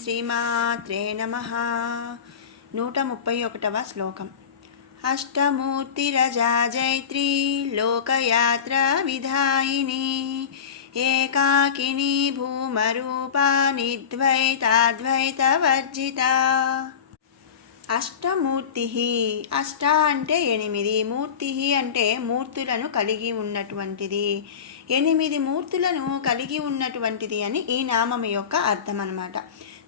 శ్రీమాత్రే నమః. 131వ శ్లోకం. అష్టమూర్తిరజా జైత్రీ లోకయాత్ర విధాయిని ఏకాకిని భూమరూపా నిద్వైతాద్వైతవర్జిత. అష్టమూర్తి, అష్ట అంటే 8, మూర్తి అంటే మూర్తులను కలిగి ఉన్నటువంటిది, 8 మూర్తులను కలిగి ఉన్నటువంటిది అని ఈ నామం యొక్క అర్థం అన్నమాట.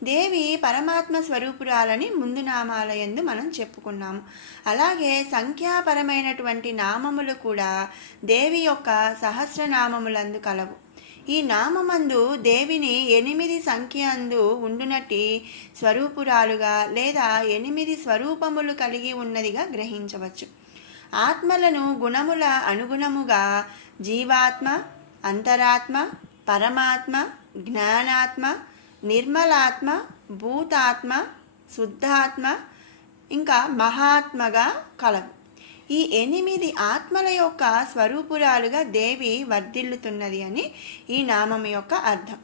దేవి పరమాత్మ స్వరూపురాలని ముందు నామాలయందు మనం చెప్పుకున్నాము. అలాగే సంఖ్యాపరమైనటువంటి నామములు కూడా దేవి యొక్క సహస్రనామములందు కలవు. ఈ నామమందు దేవిని 8 సంఖ్య అందు ఉండునట్టి స్వరూపురాలుగా లేదా 8 స్వరూపములు కలిగి ఉన్నదిగా గ్రహించవచ్చు. ఆత్మలను గుణముల అనుగుణముగా జీవాత్మ, అంతరాత్మ, పరమాత్మ, జ్ఞానాత్మ, నిర్మలాత్మ, భూతాత్మ, శుద్ధాత్మ ఇంకా మహాత్మగా కలవు. ఈ 8 ఆత్మల యొక్క స్వరూపురాలుగా దేవి వర్ధిల్లుతున్నది అని ఈ నామం యొక్క అర్థం.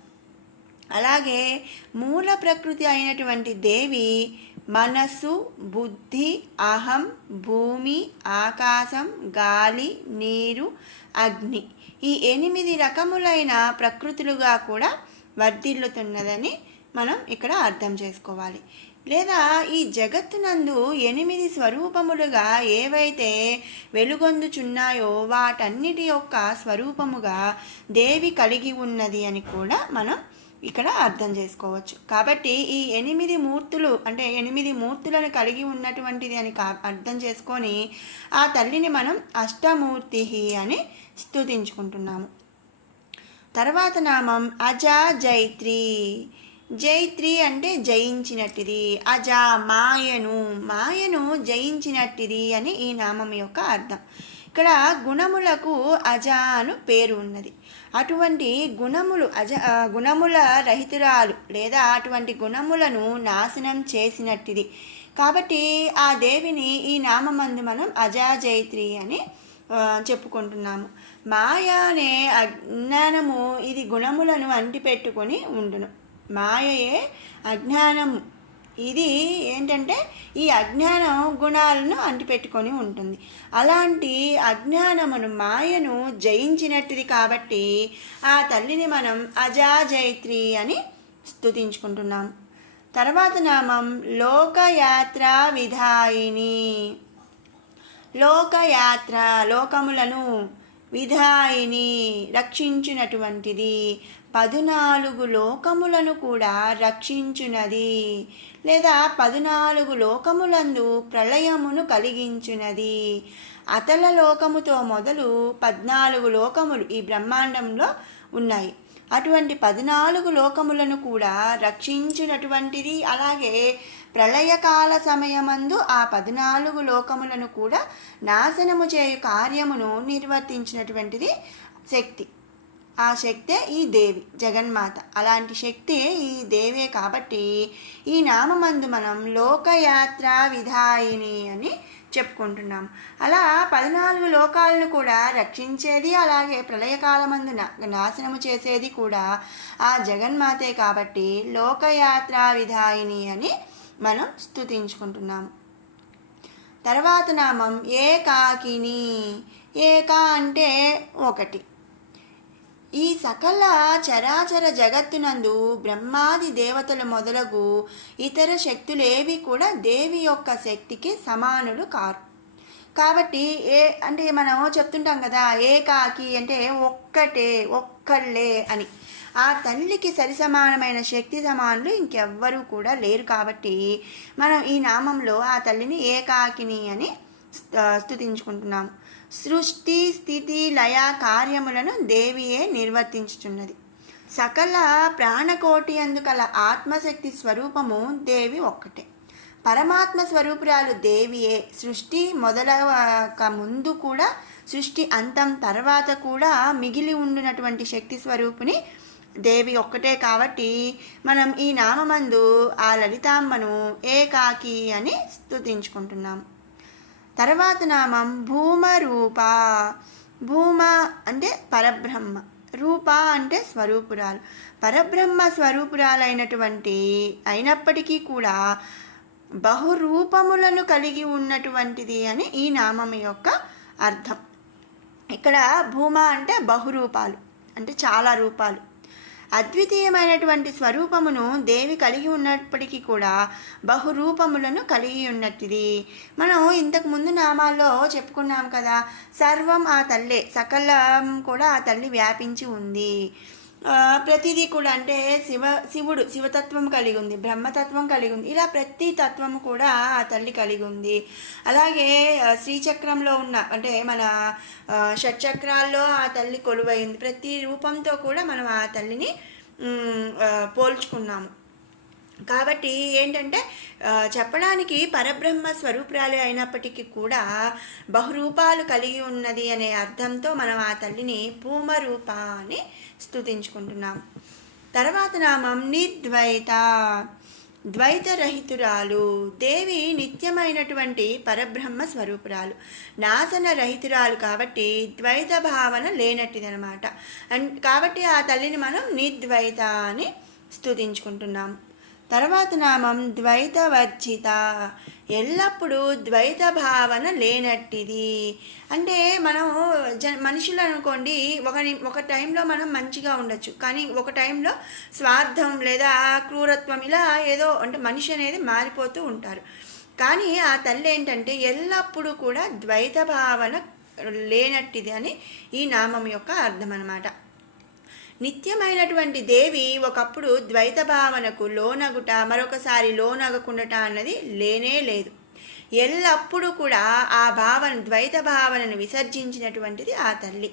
అలాగే మూల ప్రకృతి అయినటువంటి దేవి మనస్సు, బుద్ధి, అహం, భూమి, ఆకాశం, గాలి, నీరు, అగ్ని ఈ 8 రకములైన ప్రకృతులుగా కూడా వర్ధిల్లుతున్నదని మనం ఇక్కడ అర్థం చేసుకోవాలి. లేదా ఈ జగత్తునందు 8 స్వరూపములుగా ఏవైతే వెలుగొందుచున్నాయో వాటన్నిటి యొక్క స్వరూపముగా దేవి కలిగి ఉన్నది అని కూడా మనం ఇక్కడ అర్థం చేసుకోవచ్చు. కాబట్టి ఈ 8 మూర్తులు అంటే 8 మూర్తులను కలిగి ఉన్నటువంటిది అని అర్థం చేసుకొని ఆ తల్లిని మనం అష్టమూర్తి అని స్తుతించుకుంటున్నాము. తర్వాత నామం అజా జైత్రి. జైత్రి అంటే జయించినట్టిది, అజా మాయను జయించినట్టిది అని ఈ నామం యొక్క అర్థం. ఇక్కడ గుణములకు అజా అను పేరు ఉన్నది. అటువంటి గుణముల రహితురాలు లేదా అటువంటి గుణములను నాశనం చేసినట్టిది. కాబట్టి ఆ దేవిని ఈ నామందు మనం అజా జైత్రి అని చెప్పుకుంటున్నాము. మాయ అనే అజ్ఞానము ఇది గుణములను అంటిపెట్టుకొని ఉండును. మాయయే అజ్ఞానము. ఇది ఏంటంటే ఈ అజ్ఞానం గుణాలను అంటిపెట్టుకొని ఉంటుంది. అలాంటి అజ్ఞానమును మాయను జయించినట్టుది కాబట్టి ఆ తల్లిని మనం అజాజైత్రి అని స్తుతించుకుంటున్నాం. తర్వాత నామం లోకయాత్ర విధాయిని. లోకయాత్ర లోకములను, విధాయిని రక్షించినటువంటిది, 14 లోకములను కూడా రక్షించునది లేదా 14 లోకములందు ప్రళయమును కలిగించునది. అతల లోకముతో మొదలు 14 లోకములు ఈ బ్రహ్మాండంలో ఉన్నాయి. అటువంటి 14 లోకములను కూడా రక్షించినటువంటిది. అలాగే ప్రళయకాల సమయమందు ఆ 14 లోకములను కూడా నాశనము చేయు కార్యమును నిర్వర్తించినటువంటిది శక్తి. ఆ శక్తే ఈ దేవి జగన్మాత. అలాంటి శక్తి ఈ దేవే కాబట్టి ఈ నామందు మనం లోకయాత్ర విధాయిని అని చెప్పుకుంటున్నాం. అలా 14 లోకాలను కూడా రక్షించేది, అలాగే ప్రళయకాలమందు నాశనము చేసేది కూడా ఆ జగన్మాతే కాబట్టి లోకయాత్ర విధాయిని అని మనం స్తుతించుకుంటున్నాము. తర్వాత నామం ఏకాకిని. ఏక అంటే 1. ఈ సకల చరాచర జగత్తునందు బ్రహ్మాది దేవతలు మొదలగు ఇతర శక్తులేవి కూడా దేవి యొక్క శక్తికి సమానులు కారు. కాబట్టి అంటే మనం చెప్తుంటాం కదా, ఏకాకి అంటే ఒక్కళ్ళే అని. ఆ తల్లికి సరిసమానమైన శక్తి సమానులు ఇంకెవ్వరూ కూడా లేరు. కాబట్టి మనం ఈ నామంలో ఆ తల్లిని ఏకాకిని అని స్తుతించుకుంటున్నాము. సృష్టి, స్థితి, లయ కార్యములను దేవియే నిర్వర్తించుచున్నది. సకల ప్రాణకోటి అందుకల ఆత్మశక్తి స్వరూపము దేవి ఒక్కటే. పరమాత్మ స్వరూపురాలు దేవియే. సృష్టి మొదలక ముందు కూడా, సృష్టి అంతం తర్వాత కూడా మిగిలి ఉండినటువంటి శక్తి స్వరూపిణి దేవి ఒక్కటే. కాబట్టి మనం ఈ నామందు ఆ లలితామ్మను ఏకాకి అని స్తుతించుకుంటున్నాం. తర్వాత నామం భూమరూప. భూమ అంటే పరబ్రహ్మ. రూప అంటే స్వరూపురాలు, పరబ్రహ్మ స్వరూపురాలైనటువంటి అయినప్పటికీ కూడా బహురూపములను కలిగి ఉన్నటువంటిది అని ఈ నామం యొక్క అర్థం. ఇక్కడ భూమ అంటే బహురూపాలు, అంటే చాలా రూపాలు. అద్వితీయమైనటువంటి స్వరూపమును దేవి కలిగి ఉన్నప్పటికీ కూడా బహురూపములను కలిగి ఉన్నట్టిది. మనం ఇంతకు ముందు నామాల్లో చెప్పుకున్నాం కదా, సర్వం ఆ తల్లే, సకలం కూడా ఆ తల్లి వ్యాపించి ఉంది. ప్రతిదీ కూడా అంటే శివుడు శివతత్వం కలిగి ఉంది, బ్రహ్మతత్వం కలిగి ఉంది, ఇలా ప్రతి తత్వము కూడా ఆ తల్లి కలిగి ఉంది. అలాగే శ్రీచక్రంలో ఉన్న అంటే మన షట్చక్రాల్లో ఆ తల్లి కొలువైంది. ప్రతి రూపంతో కూడా మనం ఆ తల్లిని పోల్చుకున్నాము. కాబట్టి ఏంటంటే చెప్పడానికి పరబ్రహ్మ స్వరూపురాలే అయినప్పటికీ కూడా బహురూపాలు కలిగి ఉన్నది అనే అర్థంతో మనం ఆ తల్లిని భూమరూప అని స్తుతించుకుంటున్నాం. తర్వాత నామం నిర్ద్వైత, ద్వైతరహితురాలు. దేవి నిత్యమైనటువంటి పరబ్రహ్మ స్వరూపురాలు, నాశన రహితురాలు కాబట్టి ద్వైత భావన లేనట్టిదనమాట. కాబట్టి ఆ తల్లిని మనం నిర్ద్వైత అని స్తుతించుకుంటున్నాం. తర్వాత నామం ద్వైతవర్జిత, ఎల్లప్పుడూ ద్వైత భావన లేనట్టిది. అంటే మనం మనుషులు అనుకోండి, ఒక టైంలో మనం మంచిగా ఉండొచ్చు, కానీ ఒక టైంలో స్వార్థం లేదా క్రూరత్వం ఇలా ఏదో అంటే మనిషి అనేది మారిపోతూ ఉంటారు. కానీ ఆ తల్లి ఏంటంటే ఎల్లప్పుడూ కూడా ద్వైత భావన లేనట్టిది అని ఈ నామం యొక్క అర్థం అన్నమాట. నిత్యమైనటువంటి దేవి ఒకప్పుడు ద్వైత భావనకు లోనగుట, మరొకసారి లోనగకుండట అన్నది లేనే లేదు. ఎల్లప్పుడూ కూడా ఆ భావన, ద్వైత భావనను విసర్జించినటువంటిది ఆ తల్లి.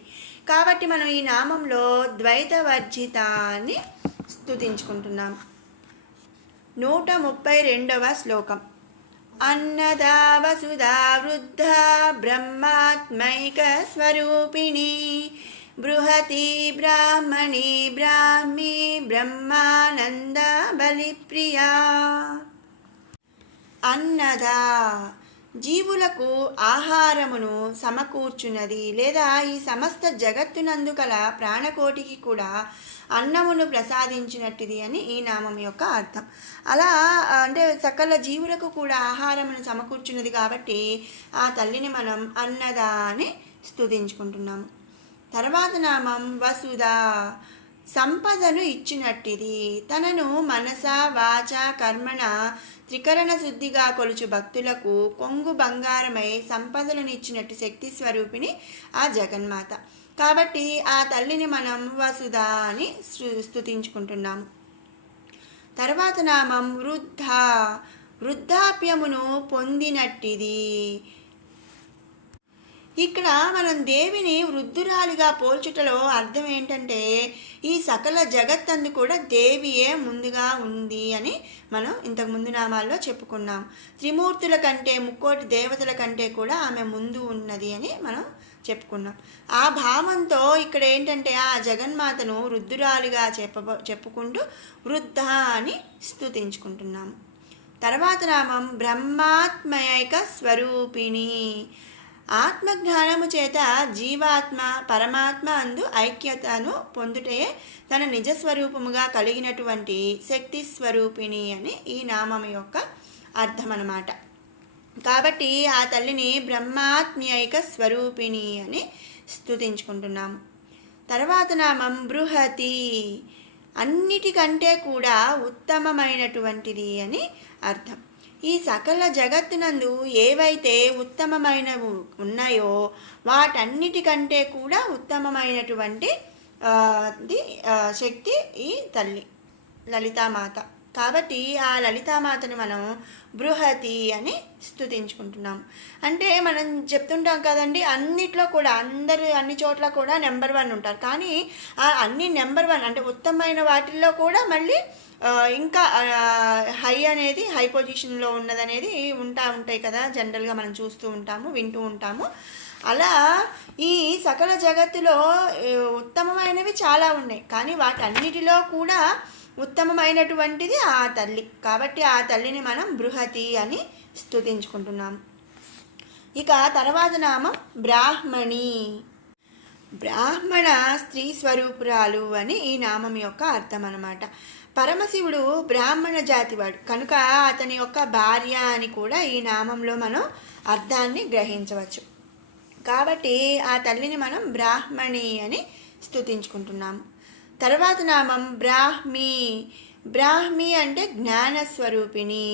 కాబట్టి మనం ఈ నామంలో ద్వైతవర్జిత అని స్తుతించుకుంటున్నాం. 132వ శ్లోకం. అన్నదా వసుధా వృద్ధ బ్రహ్మాత్మైక స్వరూపిణి బృహతి బ్రాహ్మణి బ్రాహ్మీ బ్రహ్మానంద బలిప్రియా. అన్నదా జీవులకు ఆహారమును సమకూర్చున్నది, లేదా ఈ సమస్త జగత్తునందు కల ప్రాణకోటికి కూడా అన్నమును ప్రసాదించినట్టిది అని ఈ నామం యొక్క అర్థం. అలా అంటే సకల జీవులకు కూడా ఆహారమును సమకూర్చున్నది కాబట్టి ఆ తల్లిని మనం అన్నదా అని స్తుతించుకుంటున్నాము. తర్వాత నామం వసుధ, సంపదను ఇచ్చినట్టిది. తనను మనస వాచ కర్మణ త్రికరణ శుద్ధిగా కొలుచు భక్తులకు కొంగు బంగారమై సంపదలను ఇచ్చినట్టు శక్తి స్వరూపిణి ఆ జగన్మాత. కాబట్టి ఆ తల్లిని మనం వసుధ అని స్తుతించుకుంటున్నాము. తర్వాత నామం వృద్ధ, వృద్ధాప్యమును పొందినట్టిది. ఇక్కడ మనం దేవిని వృద్ధురాలిగా పోల్చుటలో అర్థం ఏంటంటే ఈ సకల జగత్తందు కూడా దేవియే ముందుగా ఉంది అని మనం ఇంతకు ముందు నామాల్లో చెప్పుకున్నాం. త్రిమూర్తుల కంటే, ముక్కోటి దేవతల కంటే కూడా ఆమె ముందు ఉన్నది అని మనం చెప్పుకున్నాం. ఆ భావంతో ఇక్కడ ఏంటంటే ఆ జగన్మాతను వృద్ధురాలిగా చెప్పుకుంటూ వృద్ధ అని స్తుతించుకుంటున్నాం. తర్వాత నామం బ్రహ్మాత్మయైక స్వరూపిణి. ఆత్మజ్ఞానము చేత జీవాత్మ పరమాత్మ అందు ఐక్యతను పొందుటే తన నిజస్వరూపముగా కలిగినటువంటి శక్తి స్వరూపిణి అని ఈ నామం యొక్క అర్థం అన్నమాట. కాబట్టి ఆ తల్లిని బ్రహ్మాత్మ్యైక స్వరూపిణి అని స్తుతించుకుంటున్నాము. తర్వాత నామం బృహతి, అన్నిటికంటే కూడా ఉత్తమమైనటువంటిది అని అర్థం. ఈ సకల జగత్తునందు ఏవైతే ఉత్తమమైనవి ఉన్నాయో వాటన్నిటికంటే కూడా ఉత్తమమైనటువంటి శక్తి ఈ తల్లి లలితామాత. కాబట్టి ఆ లలితామాతని మనం బృహతి అని స్తుతించుకుంటున్నాం. అంటే మనం చెప్తుంటాం కదండి, అన్నిట్లో కూడా అన్ని చోట్ల కూడా నెంబర్ 1 ఉంటారు. కానీ ఆ అన్ని నెంబర్ 1 అంటే ఉత్తమమైన వాటిల్లో కూడా మళ్ళీ ఇంకా హై పొజిషన్లో ఉన్నదనేది ఉంటాయి కదా, జనరల్గా మనం చూస్తూ ఉంటాము, వింటూ ఉంటాము. అలా ఈ సకల జగత్తులో ఉత్తమమైనవి చాలా ఉన్నాయి, కానీ వాటన్నిటిలో కూడా ఉత్తమమైనటువంటిది ఆ తల్లి. కాబట్టి ఆ తల్లిని మనం బృహతి అని స్తుతించుకుంటున్నాం. ఇక తర్వాత నామం బ్రాహ్మణి. బ్రాహ్మణ స్త్రీ స్వరూపురాలు అని ఈ నామం యొక్క అర్థం అన్నమాట. పరమశివుడు బ్రాహ్మణ జాతివాడు కనుక అతని యొక్క భార్య అని కూడా ఈ నామంలో మనం అర్థాన్ని గ్రహించవచ్చు. కాబట్టి ఆ తల్లిని మనం బ్రాహ్మణి అని స్తుతించుకుంటున్నాము. తర్వాత నామం బ్రాహ్మి. బ్రాహ్మి అంటే జ్ఞానస్వరూపిణి.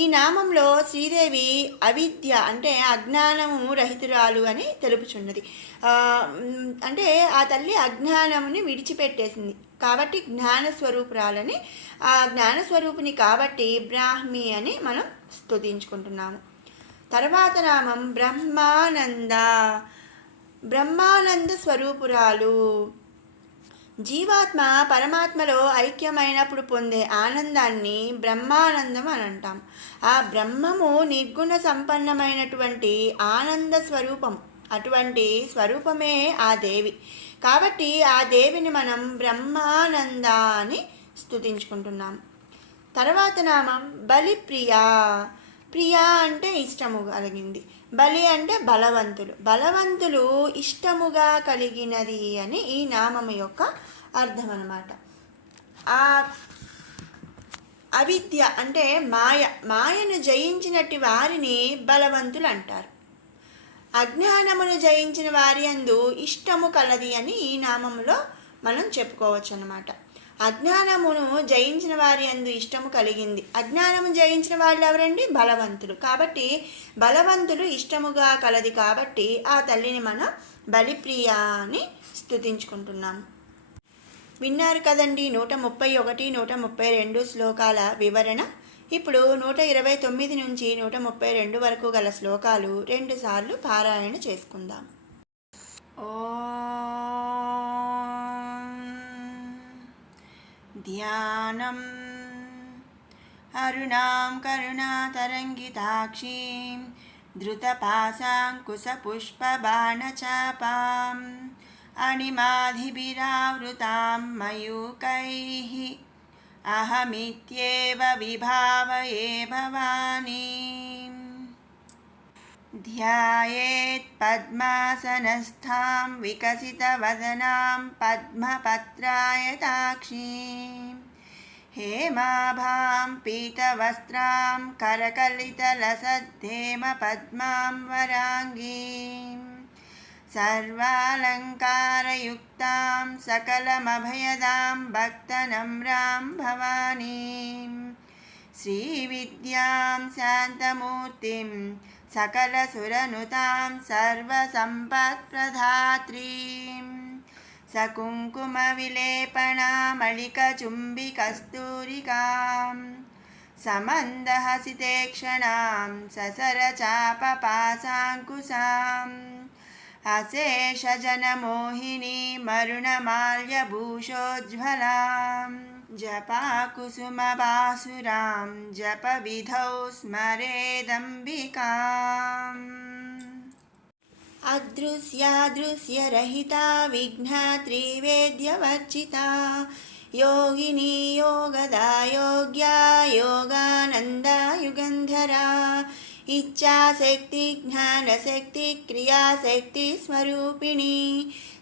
ఈ నామంలో శ్రీదేవి అవిద్య అంటే అజ్ఞానము రహితురాలు అని తెలుపుచున్నది. అంటే ఆ తల్లి అజ్ఞానముని విడిచిపెట్టేసింది కాబట్టి జ్ఞానస్వరూపురాలని, ఆ జ్ఞానస్వరూపిణి కాబట్టి బ్రాహ్మి అని మనం స్తుతించుకుంటున్నాము. తర్వాత నామం బ్రహ్మానంద. బ్రహ్మానంద స్వరూపురాలు. జీవాత్మ పరమాత్మలో ఐక్యమైనప్పుడు పొందే ఆనందాన్ని బ్రహ్మానందం అని అంటాం. ఆ బ్రహ్మము నిర్గుణ సంపన్నమైనటువంటి ఆనంద స్వరూపం. అటువంటి స్వరూపమే ఆ దేవి. కాబట్టి ఆ దేవిని మనం బ్రహ్మానంద అని స్తుతించుకుంటున్నాం. తర్వాత నామం బలిప్రియా. ప్రియా అంటే ఇష్టము కలిగింది, బలి అంటే బలవంతులు. బలవంతులు ఇష్టముగా కలిగినది అని ఈ నామము యొక్క అర్థం అన్నమాట. ఆ అవిద్య అంటే మాయను జయించినట్టి వారిని బలవంతులు అంటారు. అజ్ఞానమును జయించిన వారి యందు ఇష్టము కలది అని ఈ నామములో మనం చెప్పుకోవచ్చు అన్నమాట. అజ్ఞానమును జయించిన వారి యందు ఇష్టము కలిగింది. అజ్ఞానము జయించిన వాళ్ళు ఎవరండి? బలవంతులు. కాబట్టి బలవంతులు ఇష్టముగా కలది కాబట్టి ఆ తల్లిని మనం బలిప్రియ అని స్తుతించుకుంటున్నాము. విన్నారు కదండి 131, 132 శ్లోకాల వివరణ. ఇప్పుడు 129 నుంచి 132 వరకు గల శ్లోకాలు 2 సార్లు పారాయణ చేసుకుందాం. ధ్యానం అరుణాం కరుణాతరంగితాక్షీం ధృతపాశాంకుశపుష్పబాణచాపాం అణిమాధిభిరావృతాం మయూకైః అహమిత్యేవ విభావయే భవానీం. ధ్యాయేత్ పద్మాసనస్థాం వికసితవదనాం పద్మపత్రాయతాక్షీం హేమాభాం పీతవస్త్రాం కరకలితలసద్ధేమ పద్మాం వరాంగీం సర్వాలంకారయుక్తాం సకలమభయదాం భక్తనమ్రాం భవానీం శ్రీవిద్యాం శాంతమూర్తిం సకలసురనుతాం సర్వసంపత్ప్రదాత్రీం సకుంకుమవిలేపనామళికచుంబికస్తూరికాం సమందహసితేక్షణాం ససరచాపపాశాంకుశాం అశేషజనమోహినీ మరుణమాల్యభూషోజ్వలాం జపాకుసుమబాసురాం జపవిధౌ స్మరేదంబికాం. అదృశ్యాదృశ్యరహితా విఘ్నత్రివేద్యవర్జితా యోగినీ యోగదా యోగ్యా యోగానందా యుగంధరా ఇచ్ఛాశక్తి జ్ఞానశక్తి క్రియాశక్తి స్వరూపిణి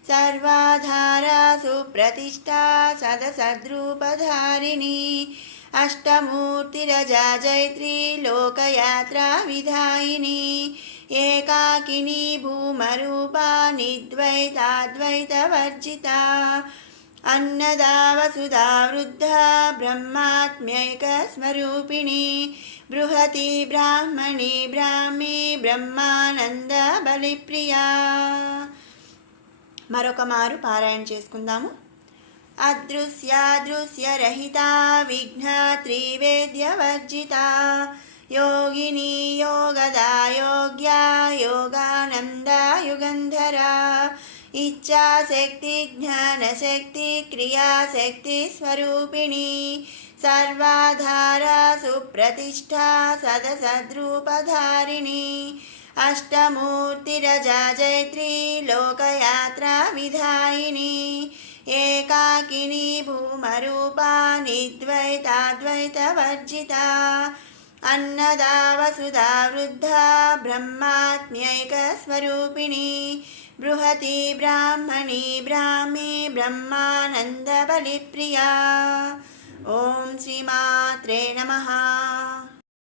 సర్వాధారా సుప్రతిష్ఠా సదసద్రూపధారిణి అష్టమూర్తిరజా జైత్రీ లోకయాత్రా విధాయిని ఏకాకిని భూమరూపా నిద్వైతాద్వైతవర్జితా అన్నదా వసుధా వృద్ధా బ్రహ్మాత్మ్యైక స్వరూపిణి బృహతి బ్రాహ్మణి బ్రాహ్మీ బ్రహ్మానంద బలిప్రియా. మరొక మారు పారాయణ చేసుకుందాము. అదృశ్యాదృశ్యరహితా విఘ్నత్రివేద్యవర్జితా యోగినీ యోగదా యోగ్యా యోగానందా యుగంధరా ఇచ్ఛాశక్తి జ్ఞానశక్తి క్రియాశక్తి స్వరూపిణి సర్వాధారా సుప్రతిష్ఠా సదసద్రూపధారిణి అష్టమూర్తిరజా జైత్రీ లోకయాత్రా విధాయిని ఏకాకిని భూమరూపా నిద్వైతాద్వైతవర్జితా అన్నదా వసుధా వృద్ధా బ్రహ్మాత్మ్యైక స్వరూపిణి బృహతి బ్రాహ్మణి బ్రాహ్మి బ్రహ్మానందబలిప్రియా. ఓం శ్రీమాత్రే నమః.